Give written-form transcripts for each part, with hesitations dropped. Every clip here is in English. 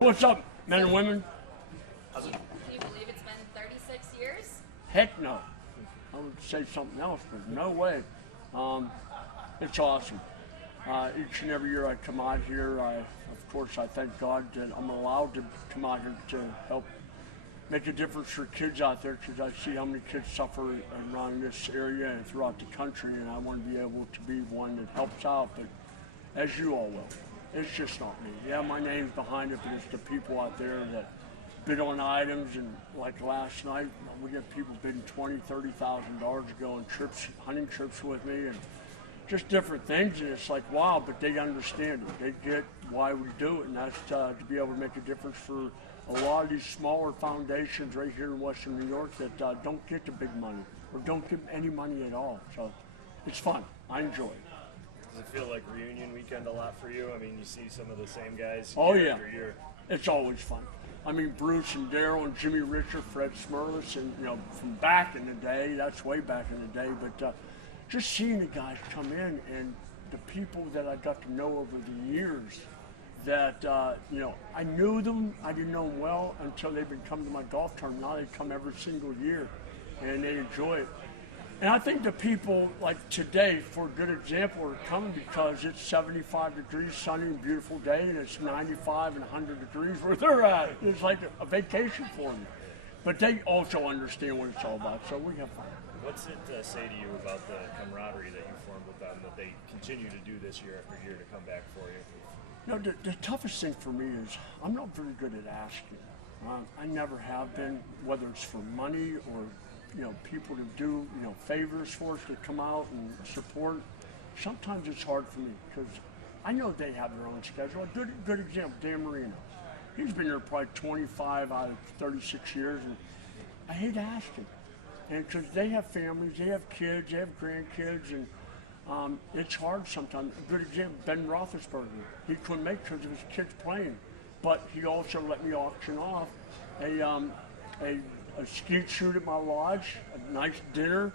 What's up, men and women? Can you believe it's been 36 years? Heck no. I would say something else, but no way. It's awesome. Each and every year I come out here, of course, I thank God that I'm allowed to come out here to help make a difference for kids out there, because I see how many kids suffer around this area and throughout the country, and I want to be able to be one that helps out, but as you all will. It's just not me. Yeah, my name's behind it, but it's the people out there that bid on items, and like last night, we get people bidding $20,000, $30,000 to go on trips, hunting trips with me, and just different things, and it's like, wow, but they understand it. They get why we do it, and that's to be able to make a difference for a lot of these smaller foundations right here in Western New York that don't get the big money, or don't give any money at all. So it's fun. I enjoy it. Does it feel like reunion weekend a lot for you? I mean, you see some of the same guys year after year. It's always fun. I mean, Bruce and Daryl and Jimmy Richard, Fred Smirlis, and from back in the day, that's way back in the day, but just seeing the guys come in and the people that I got to know over the years that, I knew them, I didn't know them well until they've been coming to my golf tournament. Now they come every single year and they enjoy it. And I think the people, like today, for a good example, are coming because it's 75 degrees, sunny and beautiful day, and it's 95 and 100 degrees where they're at. It's like a vacation for them. But they also understand what it's all about, so we have fun. What's it say to you about the camaraderie that you formed with them, that they continue to do this year after year to come back for you? The toughest thing for me is I'm not very good at asking. I never have been, whether it's for money or people to do, favors for us to come out and support. Sometimes it's hard for me because I know they have their own schedule. A good example, Dan Marino. He's been there probably 25 out of 36 years, and I hate asking. And because they have families, they have kids, they have grandkids, and it's hard sometimes. A good example, Ben Roethlisberger. He couldn't make because of his kids playing, but he also let me auction off a skeet shoot at my lodge, a nice dinner,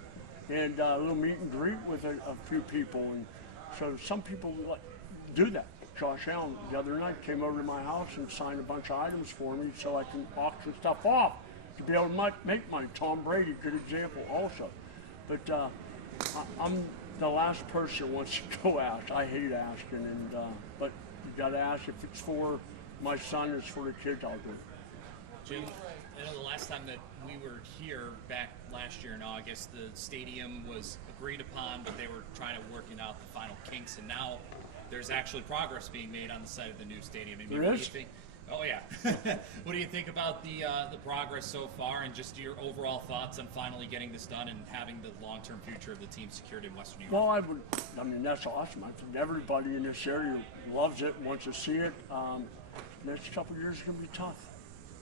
and a little meet and greet with a few people. And so some people do that. Josh Allen the other night came over to my house and signed a bunch of items for me so I can auction stuff off to be able to make money. Tom Brady, good example also. But I'm the last person who wants to go ask. I hate asking, but you got to ask. If it's for my son, it's for the kids, I'll do it. Jim, I know the last time that we were here back last year in August, the stadium was agreed upon, but they were trying to work out the final kinks, and now there's actually progress being made on the site of the new stadium. I mean, there what is? do you think? Oh yeah. What do you think about the progress so far, and just your overall thoughts on finally getting this done and having the long-term future of the team secured in Western New York? Well, that's awesome. I think everybody in this area loves it, wants to see it. Next couple of years is going to be tough.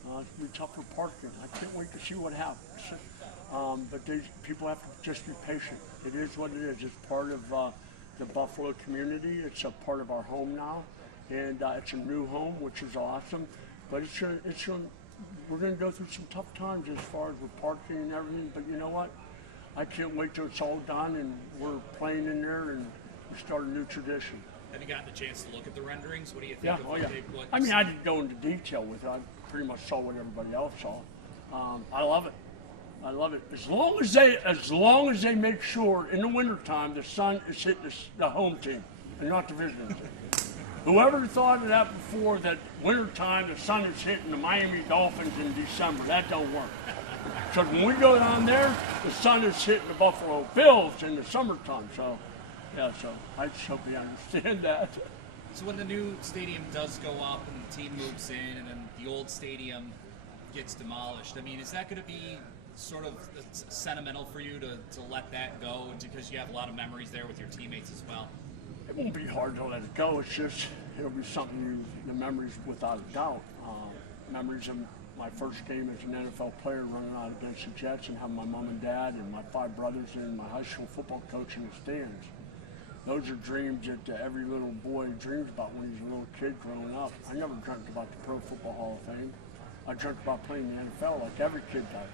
It's going to be tough for parking. I can't wait to see what happens. But people have to just be patient. It is what it is. It's part of the Buffalo community. It's a part of our home now. And it's a new home, which is awesome. But we're going to go through some tough times as far as with parking and everything. But you know what? I can't wait till it's all done and we're playing in there and we start a new tradition. Have you gotten a chance to look at the renderings? What do you think Yeah, of oh yeah. what I mean, I didn't go into detail with it. I pretty much saw what everybody else saw. I love it. I love it. As long as they make sure in the wintertime the sun is hitting the home team and not the visiting team. Whoever thought of that before, that wintertime the sun is hitting the Miami Dolphins in December, that don't work. Because when we go down there, the sun is hitting the Buffalo Bills in the summertime. So, yeah, so I just hope you understand that. So when the new stadium does go up and the team moves in and then the old stadium gets demolished, I mean, is that going to be sort of sentimental for you to let that go, because you have a lot of memories there with your teammates as well? It won't be hard to let it go. It's just, it'll be something the memories without a doubt. Memories of my first game as an NFL player running out against the Jets and having my mom and dad and my 5 brothers and my high school football coach in the stands. Those are dreams that every little boy dreams about when he's a little kid growing up. I never dreamt about the Pro Football Hall of Fame. I dreamt about playing in the NFL like every kid does.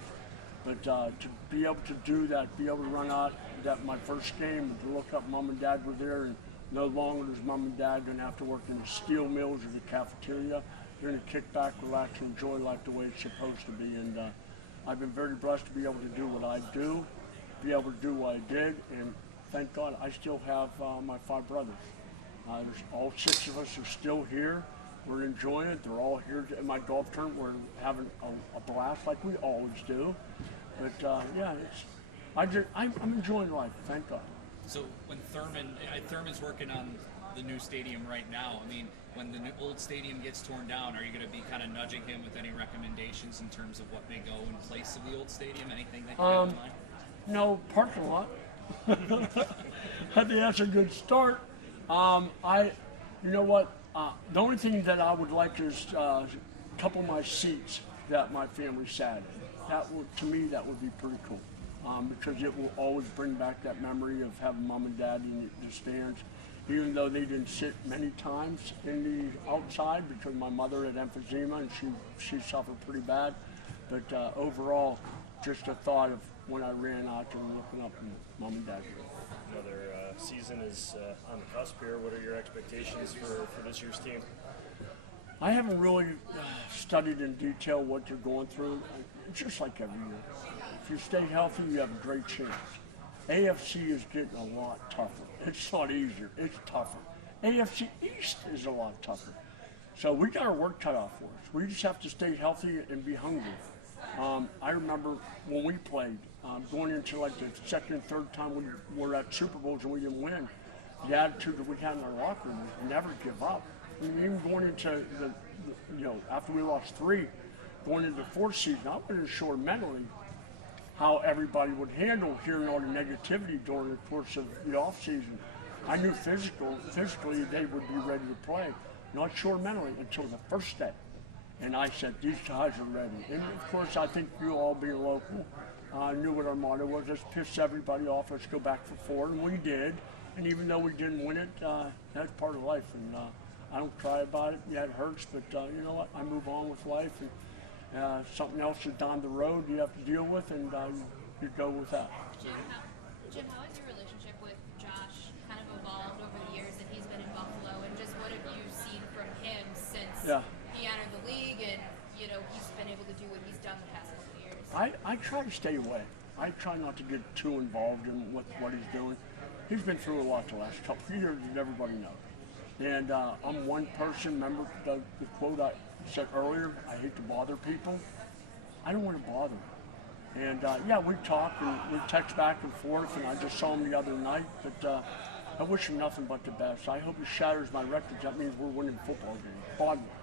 But to be able to do that, be able to run out that my first game, to look up mom and dad were there, and no longer is mom and dad going to have to work in the steel mills or the cafeteria. You're going to kick back, relax, and enjoy life the way it's supposed to be. And I've been very blessed to be able to do what I do, be able to do what I did, and thank God I still have my 5 brothers. There's all 6 of us are still here. We're enjoying it. They're all here at my golf tournament. We're having a blast like we always do. But yeah, I'm enjoying life. Thank God. So when Thurman's working on the new stadium right now, I mean, when the old stadium gets torn down, are you going to be kind of nudging him with any recommendations in terms of what may go in place of the old stadium? Anything that you have in mind? No, parking lot. I think that's a good start. You know what? The only thing that I would like is a couple of my seats that my family sat in. To me, that would be pretty cool. Because it will always bring back that memory of having mom and dad in the stands, even though they didn't sit many times in the outside because my mother had emphysema and she suffered pretty bad. But overall, just a thought of when I ran out there and looking up and mom and dad. Another season is on the cusp here. What are your expectations for this year's team? I haven't really studied in detail what you're going through. It's just like every year. If you stay healthy, you have a great chance. AFC is getting a lot tougher. It's not easier, it's tougher. AFC East is a lot tougher. So we got our work cut off for us. We just have to stay healthy and be hungry. I remember when we played, going into like the second and third time we were at Super Bowls and we didn't win, the attitude that we had in our locker room was never give up. I mean, even going into after we lost 3, going into the 4th season, I wasn't sure mentally how everybody would handle hearing all the negativity during the course of the off season. I knew physically they would be ready to play. Not sure mentally until the first day. And I said, these guys are ready. And of course, I think you all being local knew what our motto was. Let's piss everybody off. Let's go back for 4. And we did. And even though we didn't win it, that's part of life. And I don't cry about it. Yeah, it hurts. But you know what? I move on with life. And something else is down the road you have to deal with. And you go with that. Jim, how has your relationship with Josh kind of evolved over the years that he's been in Buffalo? And just what have you seen from him since he entered the league and, he's been able to do what he's done the past couple of years? I try to stay away. I try not to get too involved in what he's doing. He's been through a lot the last couple of years, as everybody knows. And I'm one person, remember the quote I said earlier, I hate to bother people. I don't want to bother them. And we talk and we text back and forth, and I just saw him the other night, but I wish him nothing but the best. I hope he shatters my records. That means we're winning football games. Bottom line.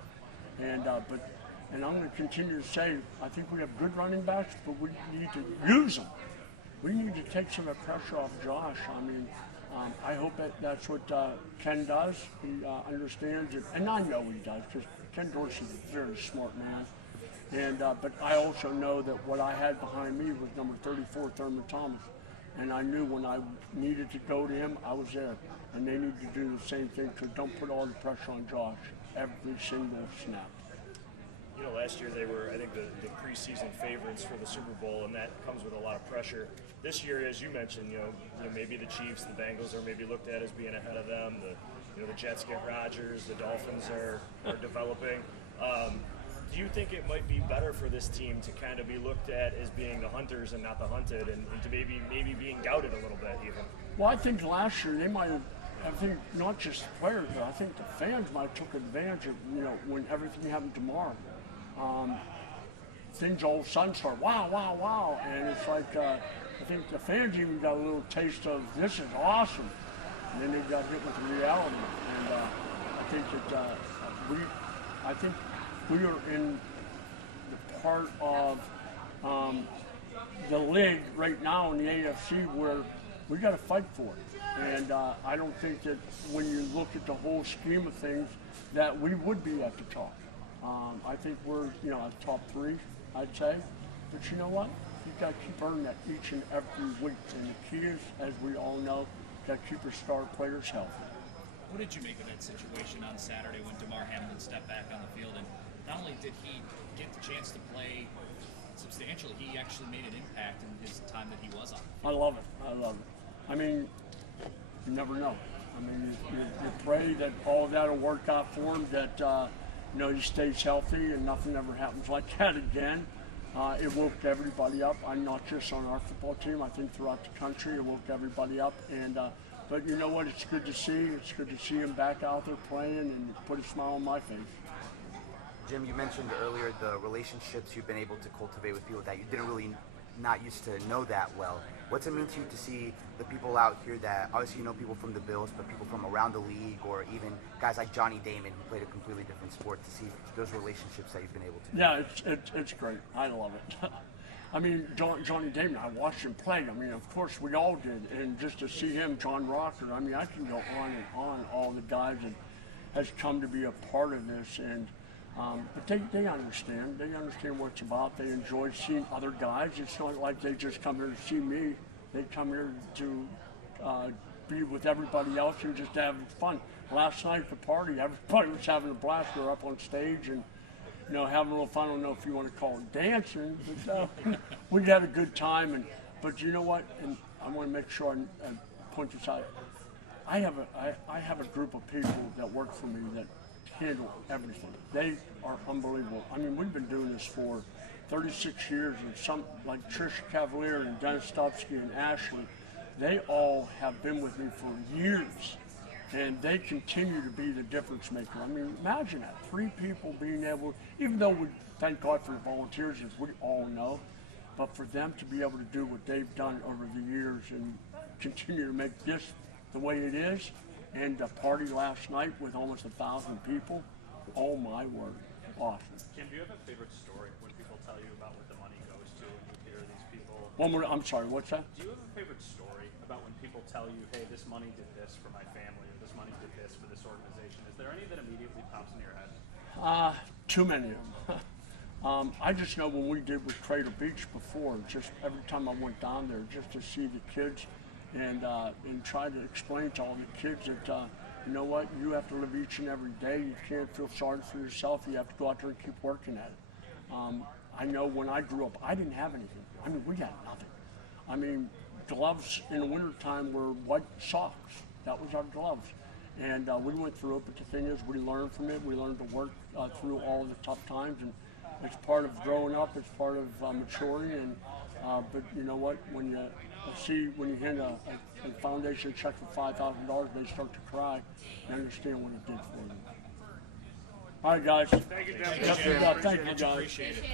And I'm going to continue to say, I think we have good running backs, but we need to use them. We need to take some of the pressure off Josh. I mean, I hope that's what Ken does. He understands it, and I know he does, because Ken Dorsey's a very smart man. And but I also know that what I had behind me was number 34, Thurman Thomas. And I knew when I needed to go to him, I was there. And they need to do the same thing, so don't put all the pressure on Josh every single snap. Last year they were, I think, the preseason favorites for the Super Bowl, and that comes with a lot of pressure. This year, as you mentioned, maybe the Chiefs, the Bengals are maybe looked at as being ahead of them. The Jets get Rodgers, the Dolphins are developing. Do you think it might be better for this team to kind of be looked at as being the hunters and not the hunted, and to maybe being doubted a little bit even? Well, I think last year they might have, I think not just the players, but I think the fans might have took advantage of, when everything happened tomorrow. Things all of a sudden start, wow, wow, wow. And it's like, I think the fans even got a little taste of, this is awesome. And then they got hit with the reality. And I think that I think we are in the part of the league right now in the AFC where we got to fight for it. And I don't think that when you look at the whole scheme of things that we would be at the top. I think we're, at top 3, I'd say. But you know what? You've got to keep earning that each and every week. And the key is, as we all know, you've got to keep your star players healthy. What did you make of that situation on Saturday when DeMar Hamlin stepped back on the field? And not only did he get the chance to play substantially, he actually made an impact in his time that he was on. I love it. I mean, you never know. I mean, you pray that all of that will work out for him, that, he stays healthy and nothing ever happens like that again. It woke everybody up. I'm not just on our football team. I think throughout the country, it woke everybody up. And but you know what? It's good to see. It's good to see him back out there playing and put a smile on my face. Jim, you mentioned earlier the relationships you've been able to cultivate with people that you didn't really not used to know that well. What's it mean to you to see the people out here that, obviously you know people from the Bills, but people from around the league, or even guys like Johnny Damon who played a completely different sport, to see those relationships that you've been able to do? Yeah, it's great. I love it. I mean, Johnny Damon, I watched him play. I mean, of course, we all did. And just to see him, John Rocker, I mean, I can go on and on, all the guys that has come to be a part of this. And but they understand. They understand what it's about. They enjoy seeing other guys. It's not like they just come here to see me. They come here to be with everybody else and just have fun. Last night at the party, everybody was having a blast. We were up on stage and having a little fun. I don't know if you want to call it dancing, but we had a good time. But you know what? And I want to make sure I point this out. I have a group of people that work for me that handle everything. They are unbelievable. I mean, we've been doing this for 36 years, and some like Trish Cavalier and Dennis Stupsky and Ashley, they all have been with me for years, and they continue to be the difference maker. I mean, imagine that, 3 people being able, even though we thank God for the volunteers, as we all know, but for them to be able to do what they've done over the years and continue to make this the way it is, and the party last night with almost 1,000 people, oh my word, awesome. Jim, do you have a favorite story when people tell you about what the money goes to and you hear these people? One more, I'm sorry, what's that? Do you have a favorite story about when people tell you, hey, this money did this for my family, or this money did this for this organization? Is there any that immediately pops in your head? Too many of them. I just know when we did with Crater Beach before, just every time I went down there, just to see the kids and try to explain to all the kids that, you know what, you have to live each and every day. You can't feel sorry for yourself. You have to go out there and keep working at it. I know when I grew up, I didn't have anything. I mean, we had nothing. I mean, gloves in the wintertime were white socks. That was our gloves. And we went through it, but the thing is, we learned from it. We learned to work through all the tough times, and it's part of growing up. It's part of maturing. And but you know what? When you hand a foundation check for $5,000, they start to cry. You understand what it did for them. All right, guys. Thank you, Jim. Thank you, guys. Appreciate it.